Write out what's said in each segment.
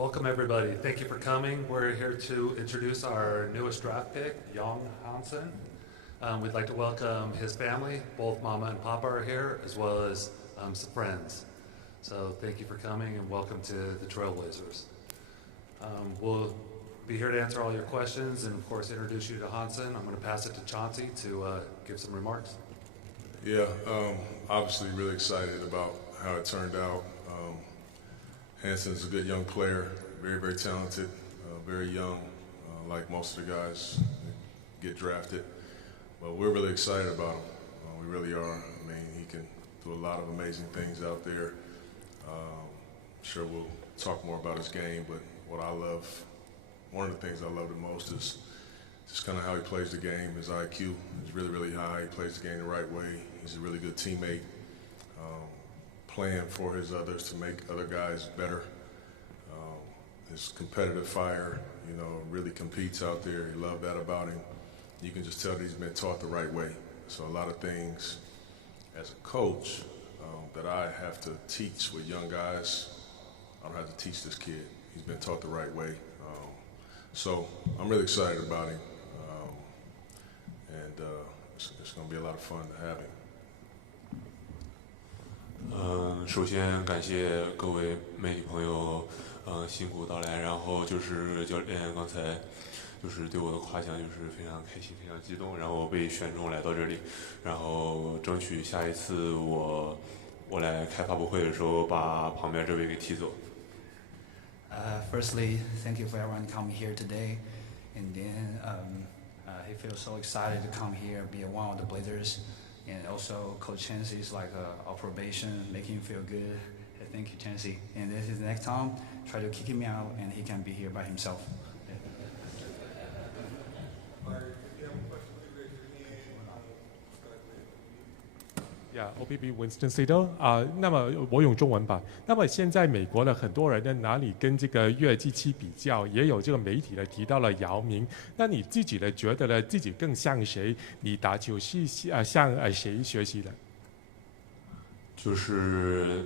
Welcome everybody. Thank you for coming. We're here to introduce our newest draft pick, Yang Hansen. We'd like to welcome his family. Both Mama and Papa are here, as well as some friends. So thank you for coming and welcome to the Trailblazers. We'll be here to answer all your questions and of course introduce you to Hansen. I'm going to pass it to Chauncey to give some remarks. Yeah, obviously really excited about how it turned out. Hansen's a good young player, very, very talented, very young, like most of the guys that get drafted. But we're really excited about him. We really are. I mean, he can do a lot of amazing things out there. I'm sure we'll talk more about his game, but what I love, one of the things I love the most is just kind of how he plays the game. His IQ is really, really high. He plays the game the right way. He's a really good teammate. Playing for his others to make other guys better. His competitive fire, really competes out there. You love that about him. You can just tell that he's been taught the right way. So a lot of things as a coach that I have to teach with young guys, I don't have to teach this kid. He's been taught the right way. So I'm really excited about him. And it's going to be a lot of fun to have him. 首先感谢各位媒体朋友，辛苦到来。然后就是教练刚才就是对我的夸奖，就是非常开心，非常激动。然后被选中来到这里，然后争取下一次我来开发布会的时候把旁边这位给踢走。Firstly, thank you for everyone coming here today, and then he feels so excited to come here, be one of the Blazers. And also, Coach Chansey is like our probation, making him feel good. Thank you, Chansey. And this is the next time, try to kick him out, and he can be here by himself. OBB Winston Cedar 那么我用中文吧。那么现在美国的很多人呢，拿你跟这个约基奇比较，也有这个媒体呢提到了姚明。那你自己呢，觉得呢自己更像谁？你打球是向谁学习的？就是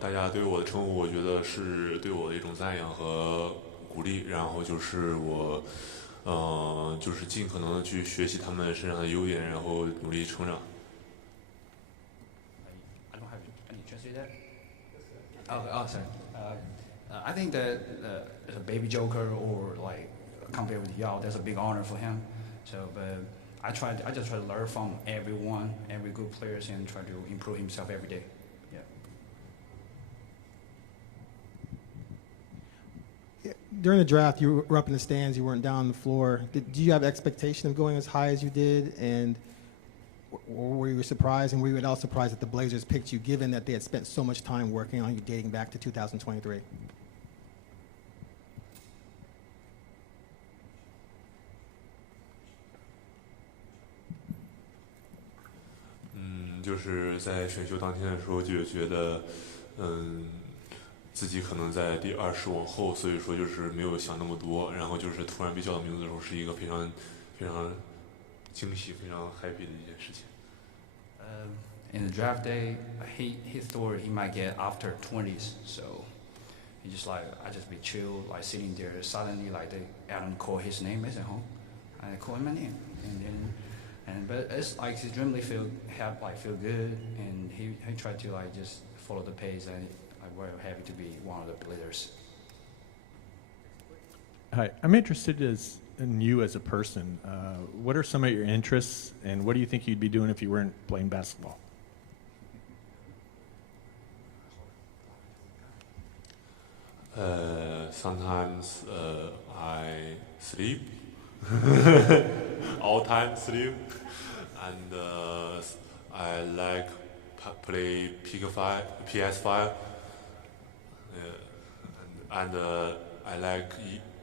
大家对我的称呼，我觉得是对我的一种赞扬和鼓励。然后就是我就是尽可能的去学习他们身上的优点，然后努力成长。Oh, sorry. I think that as a baby Joker or like compared with Yao, that's a big honor for him. So, but I just try to learn from everyone, every good players, and try to improve himself every day. Yeah. During the draft, you were up in the stands. You weren't down on the floor. Did you have expectation of going as high as you did? And were you surprised, and were you all surprised that the Blazers picked you, given that they had spent so much time working on you dating back to 2023? Mm, 就是在选秀当天的时候就觉得，自己可能在第20往后，所以说就是没有想那么多。然后就是突然被叫到名字的时候，是一个非常非常惊喜、非常 happy 的一件事情。In the draft day, he thought he might get after 20s, so he just like I just be chill, like sitting there. Suddenly, like Adam called his name. I said, "Huh?" I called him my name, but it's like he generally feel good, and he tried to like just follow the pace, and I'm very happy to be one of the Blazers. Hi, I'm interested in you as a person. What are some of your interests, and what do you think you'd be doing if you weren't playing basketball? Sometimes I sleep, all time sleep, and I like play PS5, and I like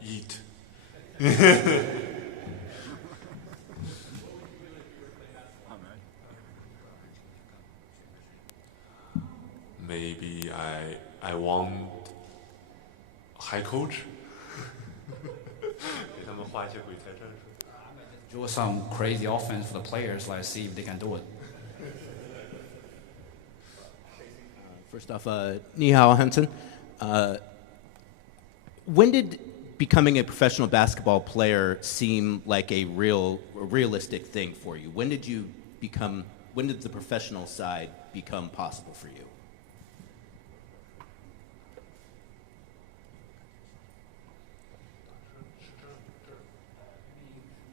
eat. Maybe I want high coach. 给他们画一些鬼才战术。Do some crazy offense for the players, like see if they can do it. First off, 你好 Hansen. When did becoming a professional basketball player seem like a realistic thing for you? When did the professional side become possible for you?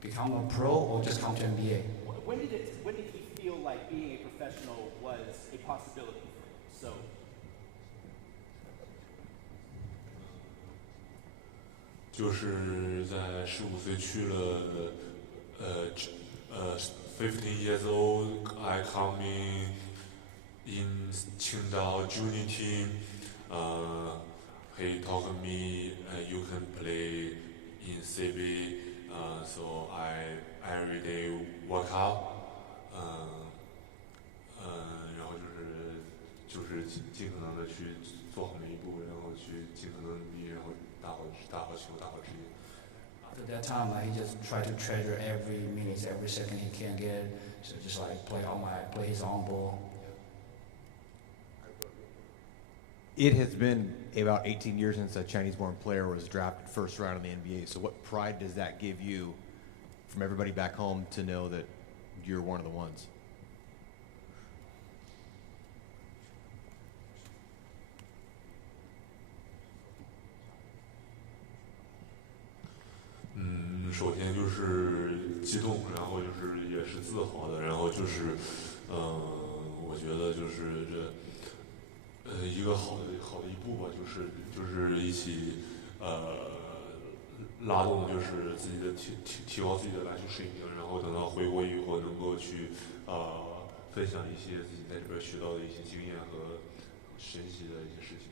Become a pro or just come to NBA? When did he feel like being a professional was a possibility for you? So. 就是在15岁去了15 years old, I come in Qingdao junior team. He told me you can play in CB, so I every day work out. 然后就是尽可能的去做好每一步，然后去尽可能努力，然后打好球，打好职业。After that time, like, he just tried to treasure every minute, every second he can get. So just like play his own ball. It has been about 18 years since a Chinese-born player was drafted first round in the NBA. So what pride does that give you from everybody back home to know that you're one of the ones? Mm. 首先就是激动，然后就是也是自豪的，然后就是我觉得就是一个好的一步吧，就是一起拉动就是自己的提高自己的篮球水平，然后等到回国以后能够去分享一些自己在这边学到的一些经验和学习的一些事情。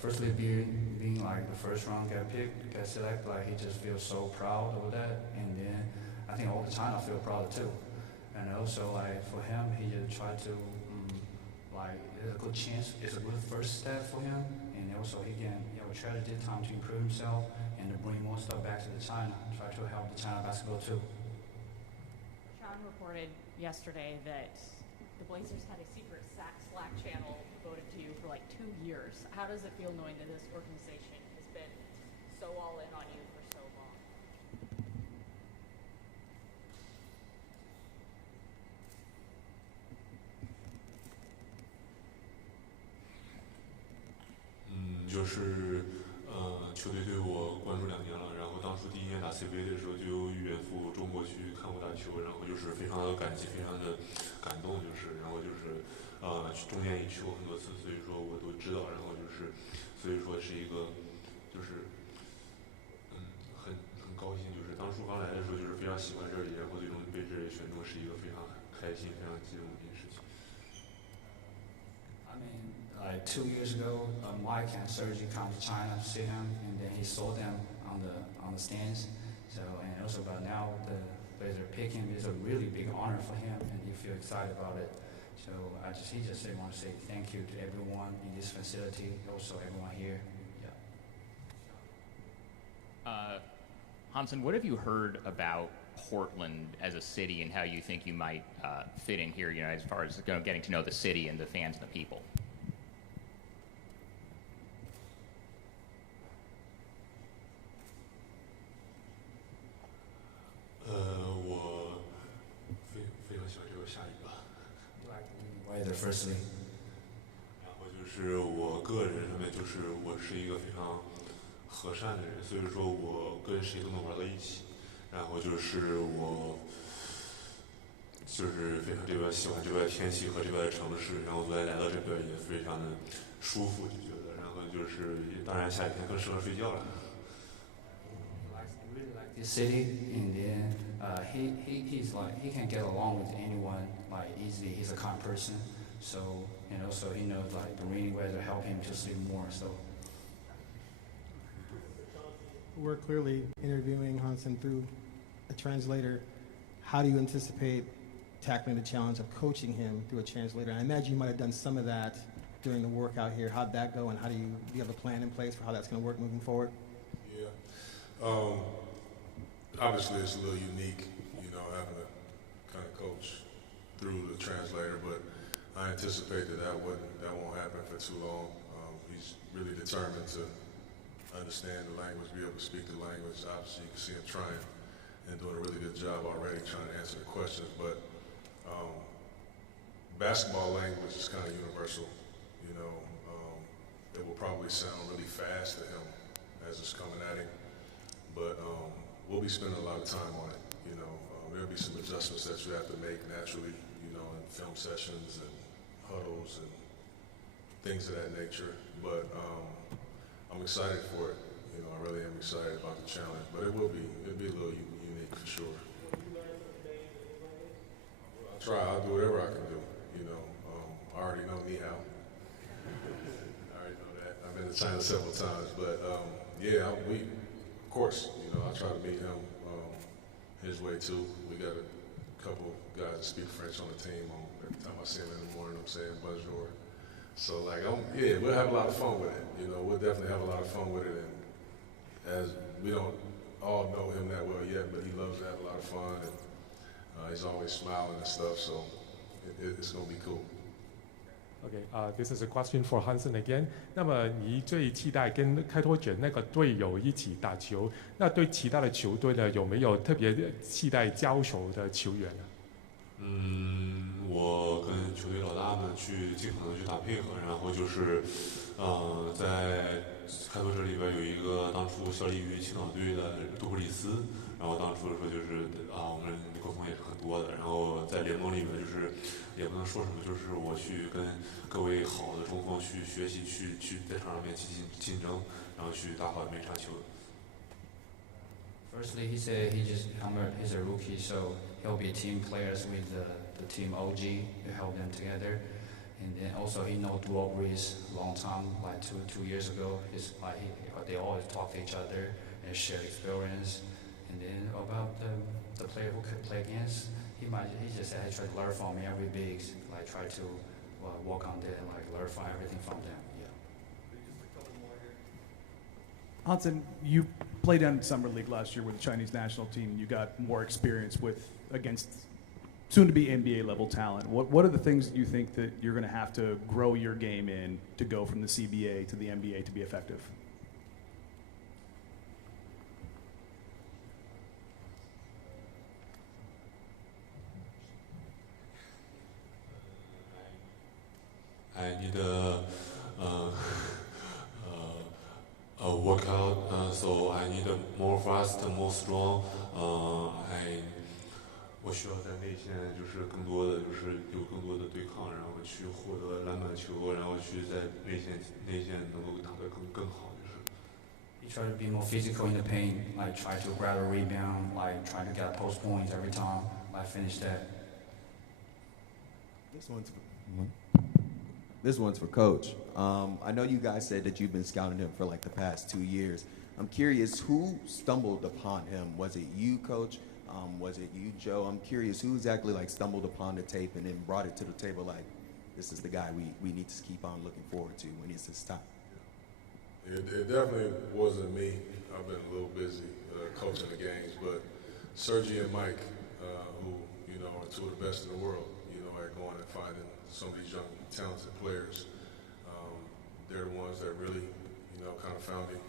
Firstly, being like the first round get selected, like he just feels so proud of that, and then I think all the time I feel proud too. And also like for him, he just tried to like it's a good chance, it's a good first step for him, and also he can try to take time to improve himself and to bring more stuff back to the China, try to help the China basketball too. Sean reported yesterday that the Blazers had a secret Slack channel devoted to you for like 2 years. How does it feel knowing that this organization has been so all in on you for so long? Mm, 就是球队对我关注2年了，然后当初第1年打 CBA 的时候就远赴中国去看我打球，然后就是非常的感激，非常的感动，就是然后就是中间也去过很多次，所以说我都知道，然后就是所以说是一个就是很高兴，就是当初刚来的时候就是非常喜欢这里，然后最终被这里选中是一个非常开心、非常激动的一件事情。I mean, like 2 years ago, Mike and Sergi come to China to see him, and then he saw them on the stands. So and also, but now the Blazers pick him is a really big honor for him, and he feel excited about it. So he just want to say thank you to everyone in this facility, also everyone here. Yeah. Hansen, what have you heard about Portland as a city and how you think you might fit in here, as far as getting to know the city and the fans and the people? Weather firstly. 然后就是我个人上面，就是我是一个非常和善的人，所以说我跟谁都能玩到一起。然后就是我就是非常这边喜欢这边的天气和这边的城市，然后所以来到这边也非常的舒服，就觉得。然后就是当然夏天更适合睡觉了。Really like this city, and then he's like he can get along with anyone like easily. He's a kind person, so and also he knows like the rainy weather help him to sleep more. So we're clearly interviewing Hansen through a translator. How do you anticipate tackling the challenge of coaching him through a translator? I imagine you might have done some of that during the workout here. How'd that go, and do you have a plan in place for how that's going to work moving forward? Yeah. Obviously, it's a little unique, having to kind of coach through the translator, but I anticipate that won't happen for too long. He's really determined to understand the language, be able to speak the language. Obviously, you can see him trying and doing a really good job already trying to answer the questions. But basketball language is kind of universal. You know, it will probably sound really fast to him as it's coming at him, but we'll be spending a lot of time on it. You know, there'll be some adjustments that you have to make naturally, you know, in film sessions and huddles and things of that nature. But I'm excited for it. You know, I really am excited about the challenge. But it'll be a little unique for sure. I'll try. I'll do whatever I can do. You know, I already know ni hao. I already know that. I've been to China several times, but yeah, of course, you know, I try to meet him his way too. We got a couple guys that speak French on the team. Every time I see him in the morning, I'm saying bonjour. So like, yeah, we'll have a lot of fun with it. You know, we'll definitely have a lot of fun with it. And as we don't all know him that well yet, but he loves to have a lot of fun, and he's always smiling and stuff. So it's gonna be cool. Okay, this is a question for Hansen again. 那么你最期待跟开拓者那个队友一起打球？那对其他的球队呢，有没有特别期待交手的球员呢？我跟球队老大们去尽可能去打配合，然后就是，在开拓者里边有一个当初效力于青岛队的杜布里斯，然后当初说就是我们沟通也是很多的，然后在联盟里面就是也不能说什么，就是我去跟各位好的中锋去学习，去在场上面去竞争，然后去打好每场球。Firstly, he said he's a rookie, so he'll be team players with the team OG to help them together. And then also he knows Duo Breeze a long time, like two years ago. They always talk to each other and share experience. And then about the player who could play against, he just said he tried to learn from every bigs, like try to work on them, like learn from everything from them. Yeah. Hansen, you played in Summer League last year with the Chinese national team. You got more experience against soon-to-be NBA-level talent. What are the things that you think that you're going to have to grow your game in to go from the CBA to the NBA to be effective? I need workout, so I need more fast, more strong. 我需要在内线就是更多的就是有更多的对抗，然后去获得篮板球，然后去在内线能够打得更好，就是。He tried to be more physical in the paint, like try to grab a rebound, like try to get post points every time, like finish that. This one's for Coach. I know you guys said that you've been scouting him for like the past 2 years. I'm curious, who stumbled upon him? Was it you, Coach? Was it you, Joe? I'm curious who exactly like stumbled upon the tape and then brought it to the table like, this is the guy we need to keep on looking forward to when it's his time. It definitely wasn't me. I've been a little busy coaching the games, but Sergi and Mike, who you know are two of the best in the world, you know, are going and finding some of these young talented players. They're the ones that really, you know, kind of found him.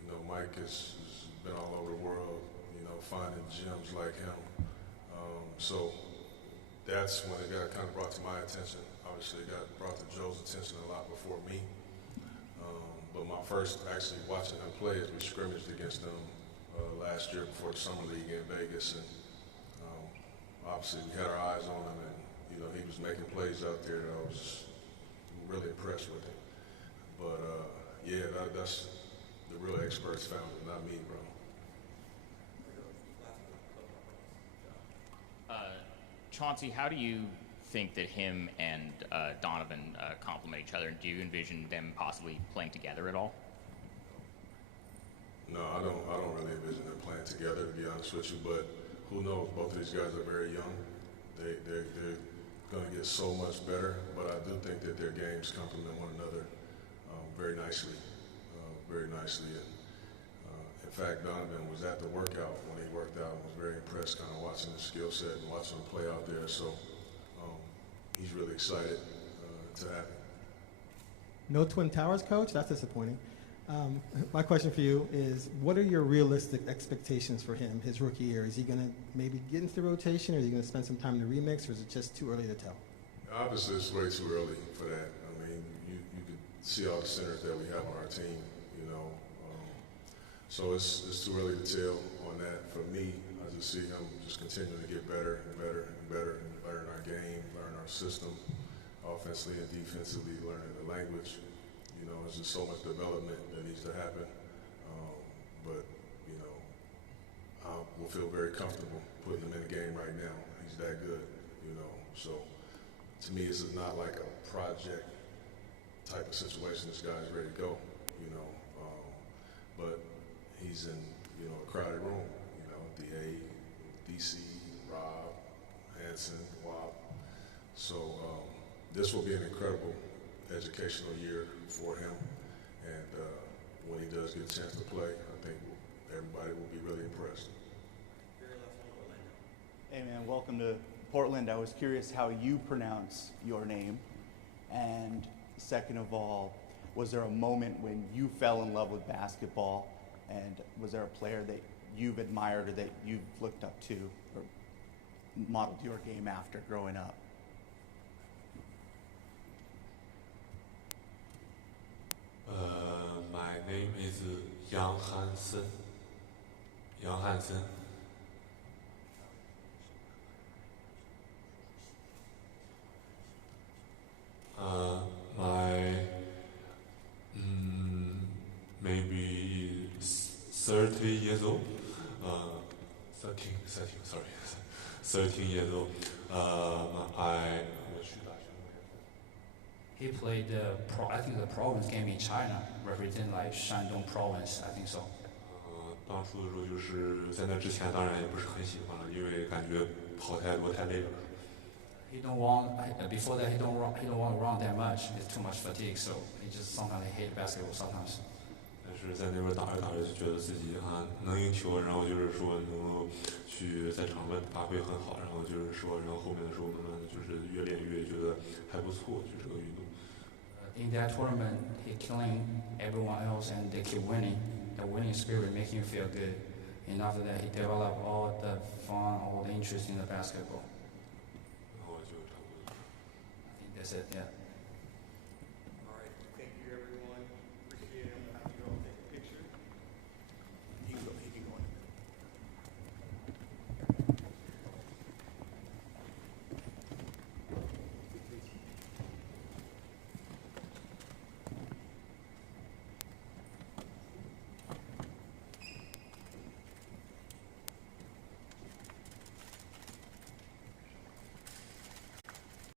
You know, Mike has been all over the world, you know, finding gems like him. So that's when it got kind of brought to my attention. Obviously, it got brought to Joe's attention a lot before me. But my first actually watching them play is we scrimmaged against them last year before the Summer League in Vegas. And obviously, we had our eyes on him, and you know, he was making plays out there that I was really impressed with him. But yeah, that's the real experts found it, not me, bro. Chauncey, how do you think that him and Donovan complement each other? Do you envision them possibly playing together at all? No, I don't really envision them playing together, to be honest with you. But who knows? Both of these guys are very young. They're going to get so much better. But I do think that their games complement one another very nicely, And, in fact, Donovan was at the workout when he worked out and was very impressed, kind of watching the skill set and watching him play out there. So he's really excited to have him. No Twin Towers, Coach? That's disappointing. My question for you is, what are your realistic expectations for him his rookie year? Is he going to maybe get into the rotation, or is he going to spend some time in the remix, or is it just too early to tell? Obviously, it's way too early for that. I mean, you could see all the centers that we have on our team, you know. So it's too early to tell on that. For me, I just see him just continuing to get better and better and better and learn our game, learn our system, offensively and defensively, learning the language. You know, there's just so much development that needs to happen. But, you know, I will feel very comfortable putting him in the game right now. He's that good, you know. So to me, this is not like a project type of situation. This guy's ready to go, you know. But he's in, you know, a crowded room, you know, DA, DC, Rob, Hansen, Wop. So this will be an incredible educational year for him. And when he does get a chance to play, I think everybody will be really impressed. Hey man, welcome to Portland. I was curious how you pronounce your name. And second of all, was there a moment when you fell in love with basketball? And was there a player that you've admired or that you've looked up to or modeled your game after growing up? My name is Yang Hansen. Yang Hansen. My maybe 30 years old. 13 years old. He played I think the province game in China, represent like Shandong province, I think so. 当初的时候就是在那之前，当然也不是很喜欢了，因为感觉跑太多太累了。He don't want before that he don't want to run that much. It's too much fatigue, so he just sometimes hate basketball sometimes. 但是在那边打着打着就觉得自己能赢球，然后就是说能够去在场外发挥很好，然后就是说，然后后面的时候慢慢的就是越练越觉得还不错，就这个运动。In that tournament, he killing everyone else and they keep winning. The winning spirit making you feel good. And after that, he developed all the fun, all the interest in the basketball. 然后就差不多。I think that's it. Yeah.